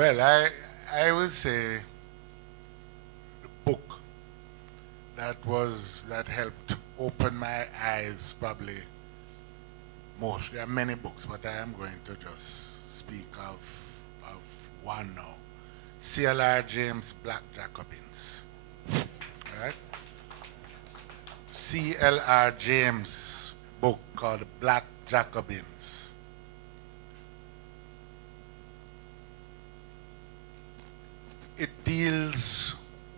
Well, I would say the book that helped open my eyes probably most. There are many books, but I am going to just speak of one now. C.L.R. James Black Jacobins. Right? C.L.R. James book called Black Jacobins. It deals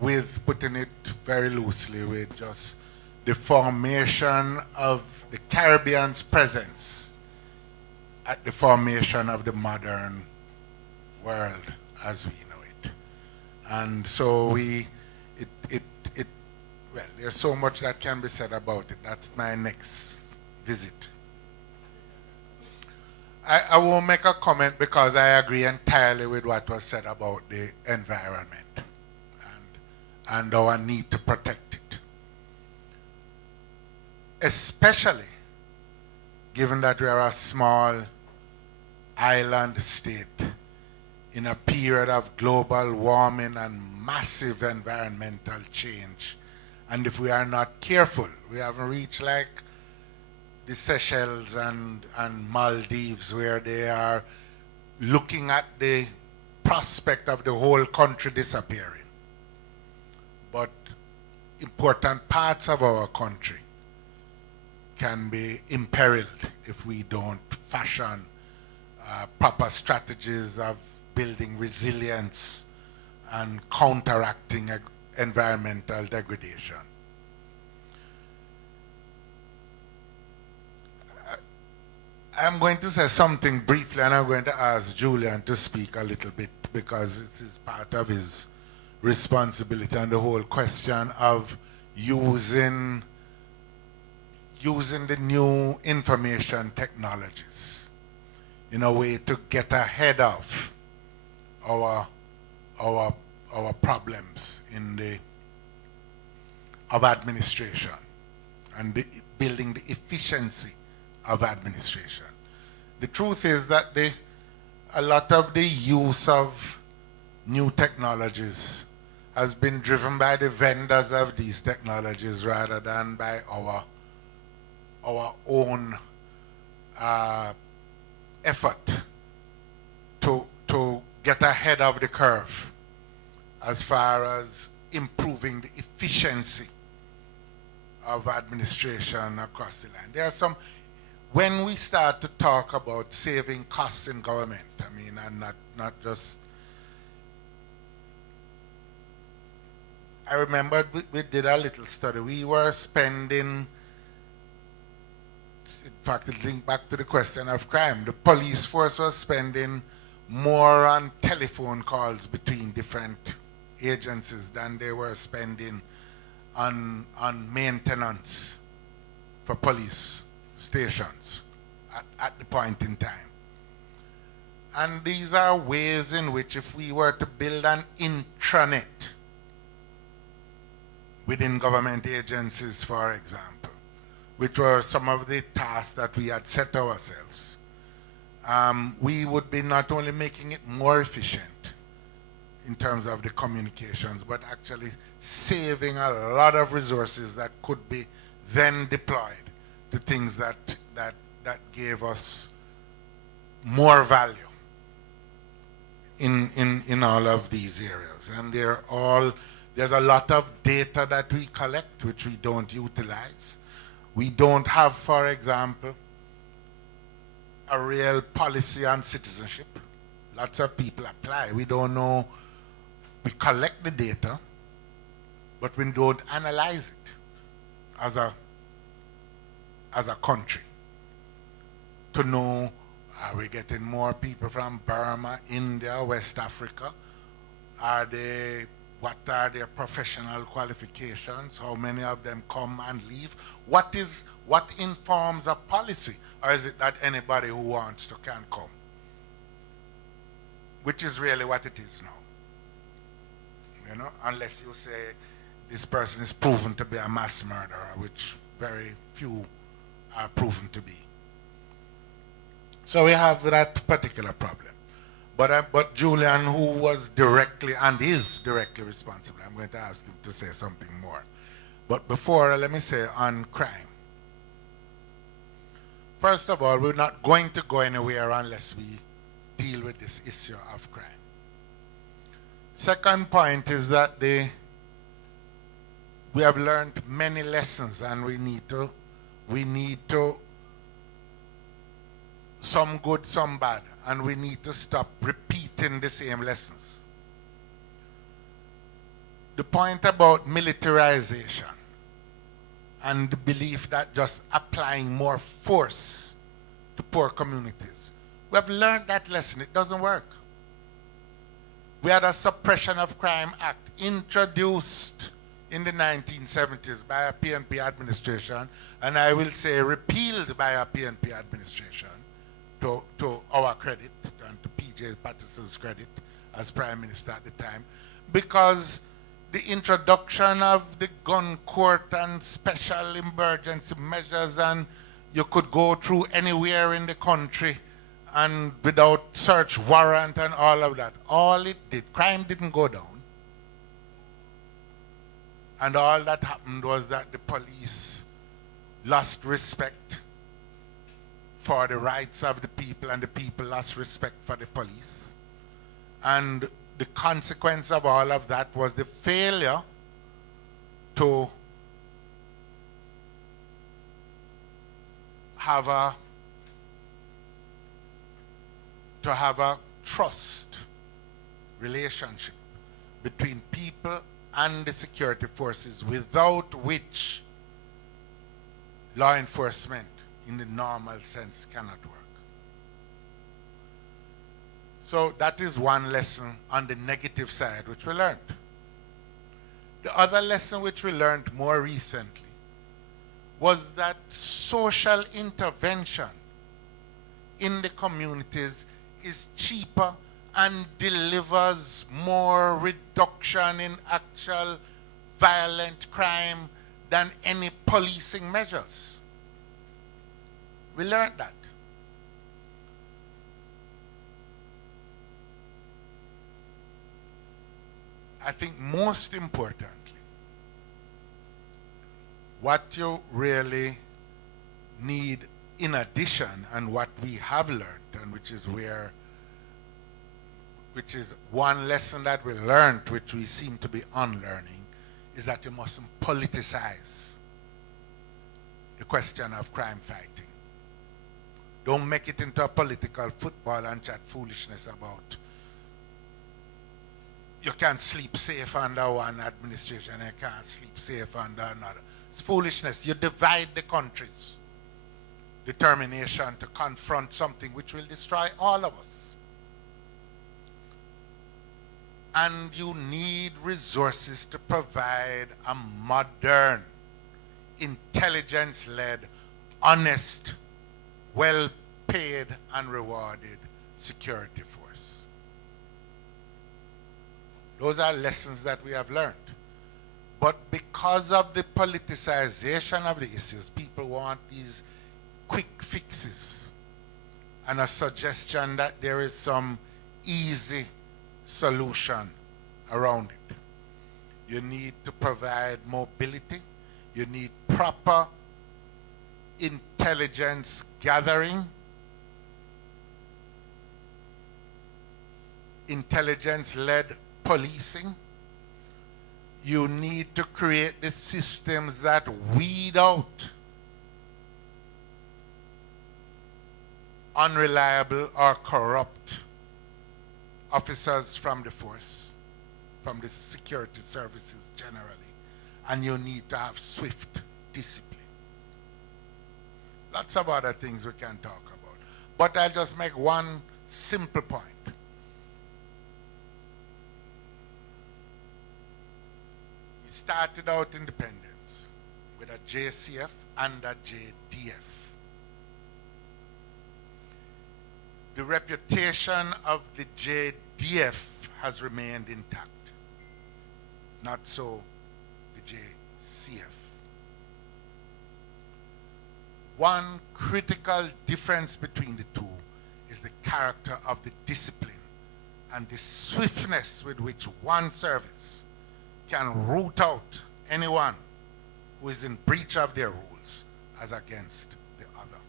with, putting it very loosely, with just the formation of the Caribbean's presence at the formation of the modern world as we know it. And so well, there's so much that can be said about it. That's my next visit. I won't make a comment because I agree entirely with what was said about the environment and our need to protect it. Especially given that we are a small island state in a period of global warming and massive environmental change. And if we are not careful, we haven't reached like the Seychelles and Maldives, where they are looking at the prospect of the whole country disappearing. But important parts of our country can be imperiled if we don't fashion proper strategies of building resilience and counteracting environmental degradation. I'm going to say something briefly, and I'm going to ask Julian to speak a little bit because it is part of his responsibility and the whole question of using the new information technologies in a way to get ahead of our problems of administration and building the efficiency of administration. The truth is that a lot of the use of new technologies has been driven by the vendors of these technologies rather than by our own effort to get ahead of the curve as far as improving the efficiency of administration across the land. There are some, when we start to talk about saving costs in government, I mean, and not just, I remember we did a little study. We were spending, in fact, it linked back to the question of crime. The police force was spending more on telephone calls between different agencies than they were spending on maintenance for police stations at the point in time. And these are ways in which, if we were to build an intranet within government agencies, for example, which were some of the tasks that we had set ourselves, we would be not only making it more efficient in terms of the communications, but actually saving a lot of resources that could be then deployed to things that gave us more value in all of these areas. And there's a lot of data that we collect which we don't utilize. We don't have, for example, a real policy on citizenship. Lots of people apply. We don't know. We collect the data, but we don't analyze it as a country to know, are we getting more people from Burma, India, West Africa? What are their professional qualifications? How many of them come and leave? What informs a policy? Or is it that anybody who wants to can come? Which is really what it is now. You know, unless you say this person is proven to be a mass murderer, which very few are proven to be. So we have that particular problem. But Julian, who was directly and is directly responsible, I'm going to ask him to say something more. But before, let me say on crime. First of all, we're not going to go anywhere unless we deal with this issue of crime. Second point is that we have learned many lessons, and we need to, some good, some bad, and we need to stop repeating the same lessons. The point about militarization and the belief that just applying more force to poor communities. We have learned that lesson. It doesn't work. We had a Suppression of Crime Act introduced in the 1970s by a PNP administration, and I will say repealed by a PNP administration, to our credit and to P.J. Patterson's credit as Prime Minister at the time, because the introduction of the gun court and special emergency measures, and you could go through anywhere in the country and without search warrant and all of that. All it did, crime didn't go down. And all that happened was that the police lost respect for the rights of the people, and the people lost respect for the police. And the consequence of all of that was the failure to have a trust relationship between people and the security forces, without which law enforcement in the normal sense cannot work. So that is one lesson on the negative side which we learned. The other lesson which we learned more recently was that social intervention in the communities is cheaper and delivers more reduction in actual violent crime than any policing measures. We learned that. I think most importantly, what you really need in addition, and what we have learned, and which is one lesson that we learned, which we seem to be unlearning, is that you mustn't politicize the question of crime fighting. Don't make it into a political football and chat foolishness about you can't sleep safe under one administration and you can't sleep safe under another. It's foolishness. You divide the country's determination to confront something which will destroy all of us. And you need resources to provide a modern, intelligence-led, honest, well-paid and rewarded security force. Those are lessons that we have learned. But because of the politicization of the issues, people want these quick fixes and a suggestion that there is some easy solution around it. You need to provide mobility. You need proper intelligence gathering, intelligence-led policing. You need to create the systems that weed out unreliable or corrupt officers from the force, from the security services generally. And you need to have swift discipline. Lots of other things we can talk about. But I'll just make one simple point. We started out independence with a JCF and a JDF. The reputation of the JDF has remained intact. Not so the JCF. One critical difference between the two is the character of the discipline and the swiftness with which one service can root out anyone who is in breach of their rules as against the other.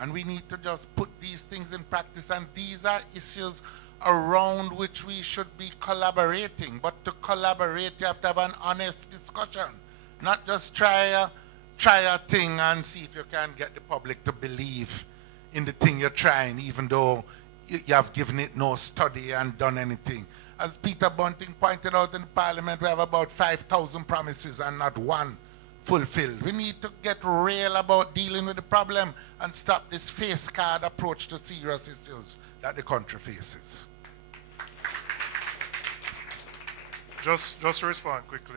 And we need to just put these things in practice, and these are issues around which we should be collaborating. But to collaborate, you have to have an honest discussion, not just try a thing and see if you can get the public to believe in the thing you're trying, even though you have given it no study and done anything. As Peter Bunting pointed out in Parliament, we have about 5,000 promises and not one fulfilled. We need to get real about dealing with the problem and stop this face card approach to serious issues that the country faces. Just to respond quickly.